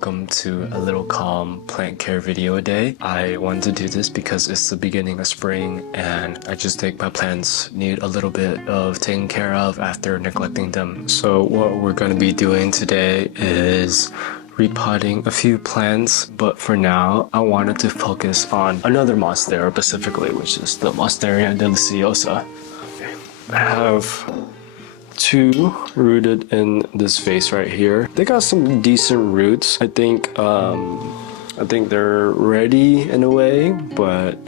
welcome to a little calm plant care video a day. I wanted to do this because it's the beginning of spring and I just think my plants need a little bit of taking care of after neglecting them. So what we're going to be doing today is repotting a few plants, but for now I wanted to focus on another monstera specifically, which is the Monstera deliciosa. I have two rooted in this vase right here. They got some decent roots. I think they're ready in a way, but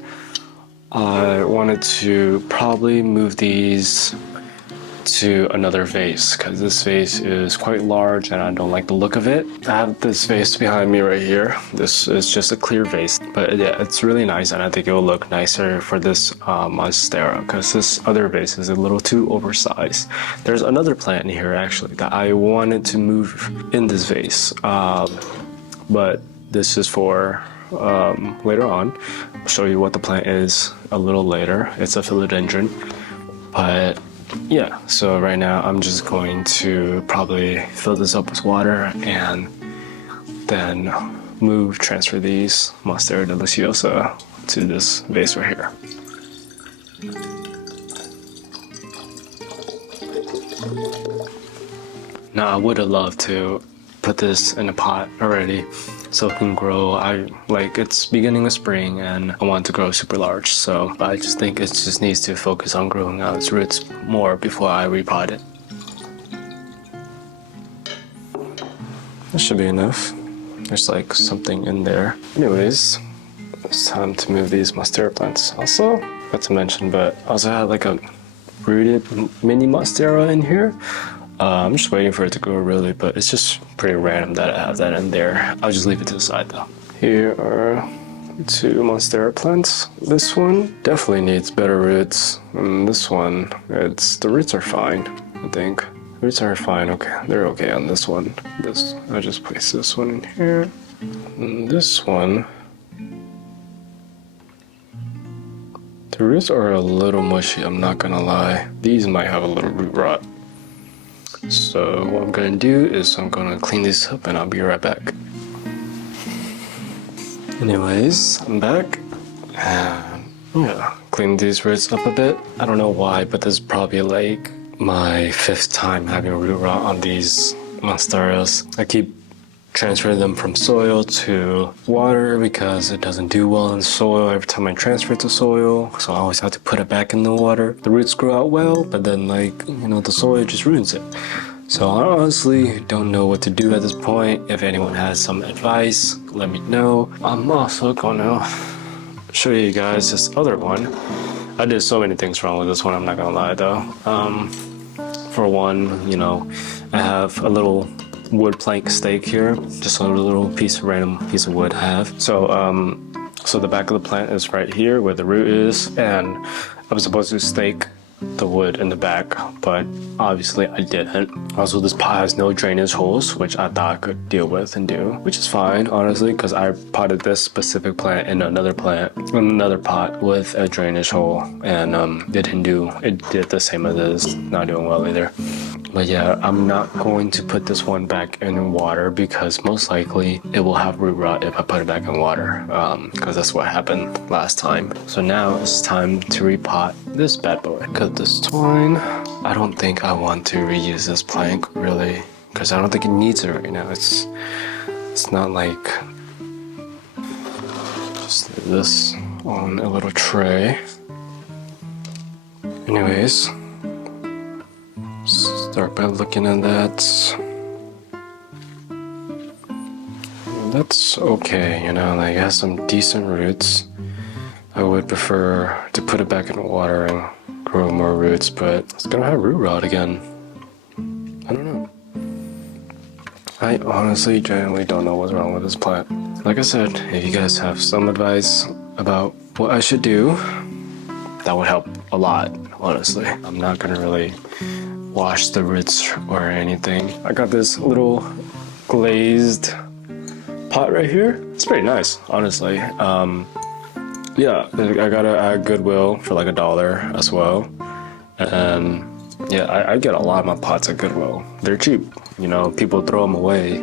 I wanted to probably move these to another vase because this vase is quite large and I don't like the look of it. I have this vase behind me right here. This is just a clear vase, but yeah, it's really nice and I think it will look nicer for this monstera because this other vase is a little too oversized. There's another plant in here actually that I wanted to move in this vase, but this is for later on. I'll show you what the plant is a little later. It's a philodendron, but yeah, so right now I'm just going to probably fill this up with water and then transfer these Monstera deliciosa to this vase right here. Now I would have loved to put this in a pot already so it can grow. It's beginning of spring and I want to grow super large, so I just think it just needs to focus on growing out its roots more before I repot it. That should be enough. There's like something in there. Anyways, it's time to move these monstera plants. Also, not to mention, but I also had like a rooted mini monstera in here. I'm just waiting for it to grow really, but it's just pretty random that I have that in there. I'll just leave it to the side though. Here are two monstera plants. This one definitely needs better roots. And this one, the roots are fine, I think. Roots are fine, okay. They're okay on this one. I just place this one in here. And this one, the roots are a little mushy, I'm not gonna lie. These might have a little root rot. So what I'm gonna do is I'm gonna clean this up and I'll be right back. Anyways, I'm back and yeah, clean these roots up a bit. I don't know why, but this is probably like my 5th time having root rot on these monsteras. I keep transferring them from soil to water because it doesn't do well in soil every time I transfer it to soil, so I always have to put it back in the water. The roots grow out well, but then the soil just ruins it. So I honestly don't know what to do at this point. If anyone has some advice, let me know. I'm also gonna show you guys this other one. I did so many things wrong with this one, I'm not gonna lie though. For one, I have a little wood plank stake here, just a little random piece of wood I have. So the back of the plant is right here where the root is, and I was supposed to stake the wood in the back, but obviously I didn't. Also, this pot has no drainage holes, which I thought I could deal with and do, which is fine honestly, because I potted this specific plant in another pot with a drainage hole, and it did the same as this. Not doing well either. But yeah, I'm not going to put this one back in water because most likely it will have root rot if I put it back in water, because that's what happened last time. So now it's time to repot this bad boy. Cut this twine. I don't think I want to reuse this plank really, because I don't think it needs it right now. It's not like, just leave this on a little tray. Anyways, start by looking at that. That's okay, it has some decent roots. I would prefer to put it back in the water and grow more roots, but it's gonna have root rot again. I don't know. I honestly genuinely don't know what's wrong with this plant. Like I said, if you guys have some advice about what I should do, that would help a lot, honestly. I'm not gonna really wash the roots or anything. I got this little glazed pot right here. It's pretty nice, honestly. Yeah, I got it at Goodwill for like $1 as well. And yeah, I get a lot of my pots at Goodwill. They're cheap, people throw them away.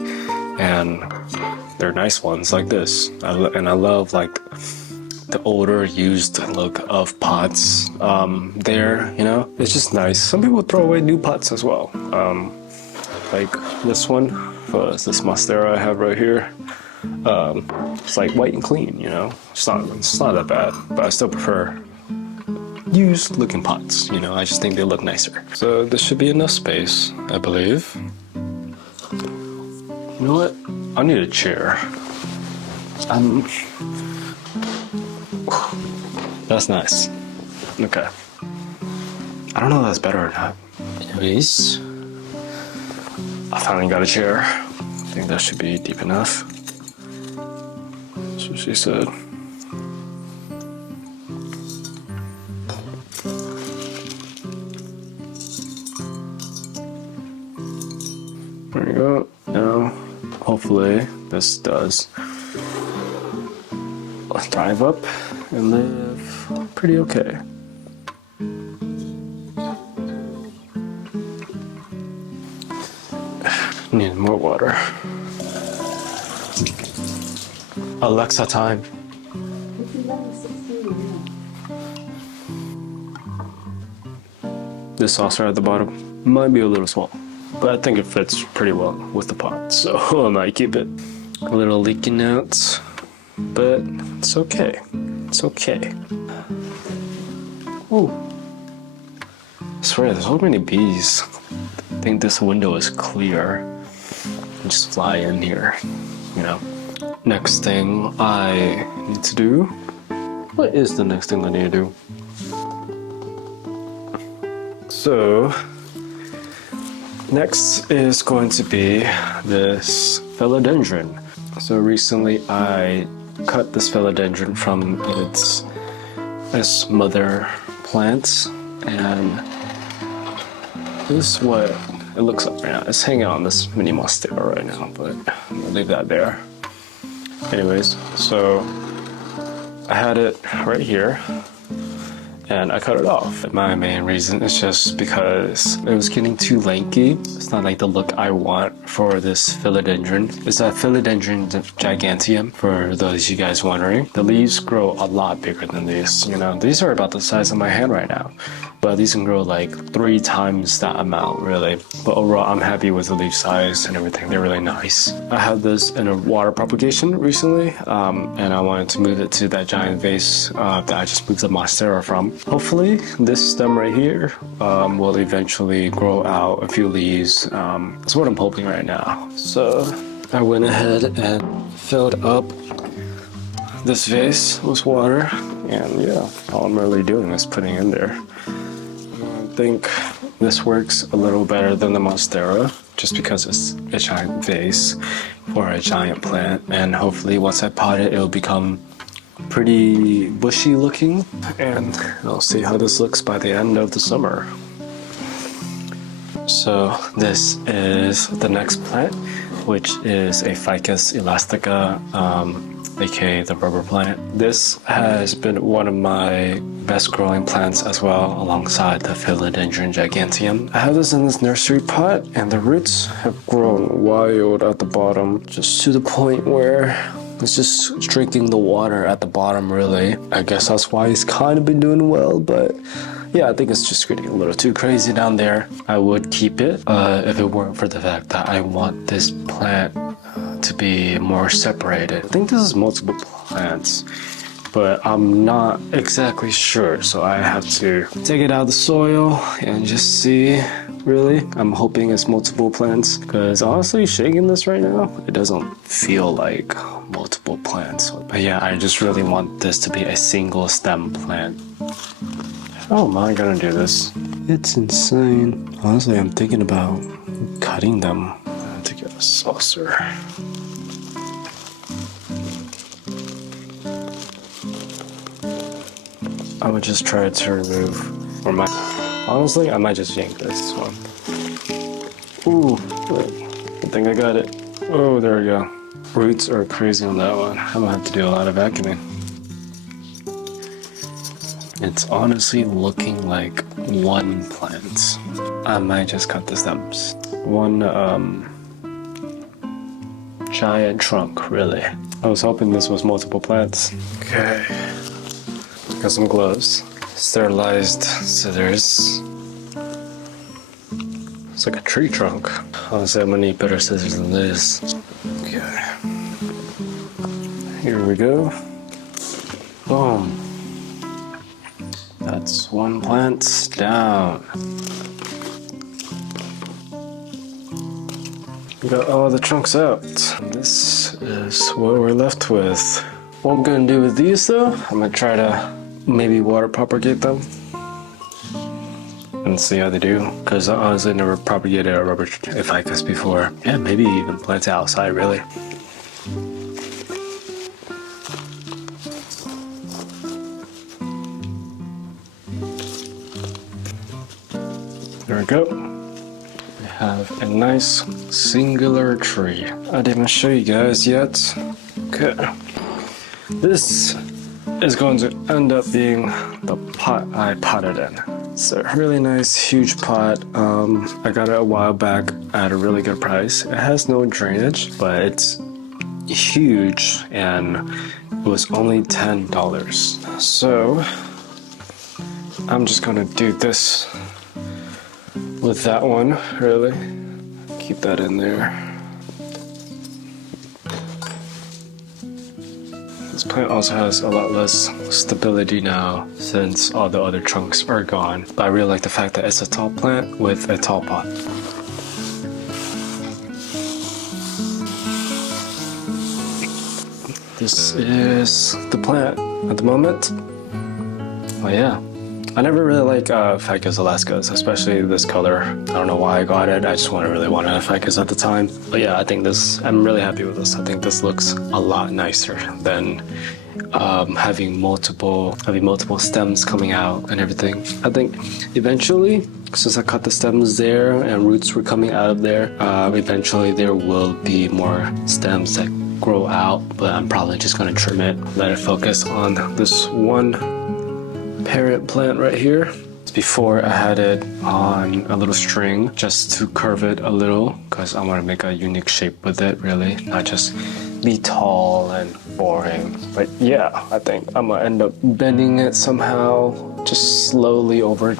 And they're nice ones like this. And I love like the older used look of pots there, you know, it's just nice. Some people throw away new pots as well, like this one, this monstera I have right here. It's like white and clean, you know, it's not that bad, but I still prefer used looking pots, you know. I just think they look nicer. So this should be enough space, I believe. You know what, I need a chair. That's nice. Okay. I don't know if that's better or not. Anyways, I finally got a chair. I think that should be deep enough. That's what she said. There you go. Now, hopefully, this does thrive up and live pretty okay. Need more water. Alexa time. This saucer at the bottom might be a little small, but I think it fits pretty well with the pot, so I might keep it. A little leaking out, but it's okay. It's okay. Ooh. I swear, there's so many bees. I think this window is clear. Just fly in here, you know. Next thing I need to do. What is the next thing I need to do? So, next is going to be this philodendron. So recently I cut this philodendron from its mother plant, and this is what it looks like right now. It's hanging on this mini monstera right now, but I'm gonna leave that there. Anyways, so I had it right here and I cut it off. My main reason is just because it was getting too lanky. It's not like the look I want for this philodendron. It's a Philodendron giganteum, for those of you guys wondering. The leaves grow a lot bigger than these, you know. These are about the size of my hand right now, but these can grow like 3 times that amount, really. But overall, I'm happy with the leaf size and everything. They're really nice. I had this in a water propagation recently, and I wanted to move it to that giant vase that I just moved the monstera from. Hopefully, this stem right here will eventually grow out a few leaves. That's what I'm hoping right now. So I went ahead and filled up this vase with water, and yeah, all I'm really doing is putting in there. I think this works a little better than the monstera, just because it's a giant vase for a giant plant, and hopefully once I pot it, it'll become pretty bushy looking, and I'll see how this looks by the end of the summer. So this is the next plant, which is a Ficus elastica, aka the rubber plant. This has been one of my best growing plants as well, alongside the Philodendron giganteum. I have this in this nursery pot, and the roots have grown wild at the bottom, just to the point where it's just drinking the water at the bottom, really. I guess that's why it's kind of been doing well, but yeah, I think it's just getting a little too crazy down there. I would keep it if it weren't for the fact that I want this plant to be more separated. I think this is multiple plants, but I'm not exactly sure, so I have to take it out of the soil and just see. Really, I'm hoping it's multiple plants, because honestly, shaking this right now, it doesn't feel like multiple plants. But yeah, I just really want this to be a single stem plant. How am I gonna do this? It's insane. Honestly, I'm thinking about cutting them. I have to get a saucer. I would just try to remove, or honestly, I might just yank this one. Ooh, good thing I got it. Oh, there we go. Roots are crazy on that one. I'm gonna have to do a lot of vacuuming. It's honestly looking like one plant. I might just cut the stems. One giant trunk, really. I was hoping this was multiple plants. Okay. Got some gloves. Sterilized scissors. It's like a tree trunk. Honestly, I'm gonna need better scissors than this. Okay. Here we go. Boom. That's one plant down. We got all the trunks out. This is what we're left with. What I'm gonna do with these though, I'm gonna try to maybe water propagate them and see how they do. Because I honestly never propagated a rubber ficus before. Yeah, maybe even plant it outside really. There we go. We have a nice singular tree. I didn't even show you guys yet. Okay. This is going to end up being the pot I potted in. It's a really nice, huge pot. I got it a while back at a really good price. It has no drainage, but it's huge and it was only $10. So I'm just gonna do this with that one, really. Keep that in there. This plant also has a lot less stability now since all the other trunks are gone. But I really like the fact that it's a tall plant with a tall pot. This is the plant at the moment. Oh yeah. I never really like Ficus Alaskas, especially this color. I don't know why I got it. I just really wanted a Ficus at the time. But yeah, I think I'm really happy with this. I think this looks a lot nicer than having multiple stems coming out and everything. I think eventually, since I cut the stems there and roots were coming out of there, eventually there will be more stems that grow out, but I'm probably just gonna trim it, let it focus on this one parent plant right here. Before I had it on a little string just to curve it a little because I want to make a unique shape with it, really, not just be tall and boring. But yeah, I think I'm gonna end up bending it somehow, just slowly over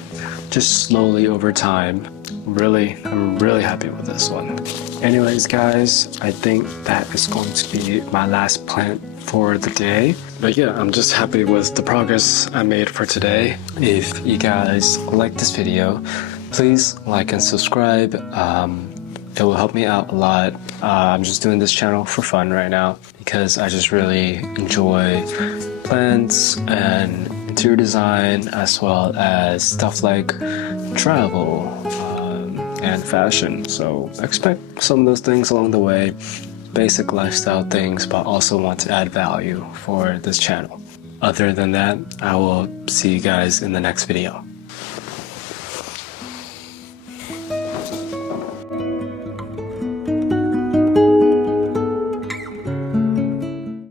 time. I'm really happy with this one. Anyways guys, I think that is going to be my last plant for the day. But yeah, I'm just happy with the progress I made for today. If you guys like this video, please like and subscribe. It will help me out a lot. I'm just doing this channel for fun right now because I just really enjoy plants and interior design, as well as stuff like travel and fashion. So expect some of those things along the way. Basic lifestyle things, but also want to add value for this channel. Other than that, I will see you guys in the next video.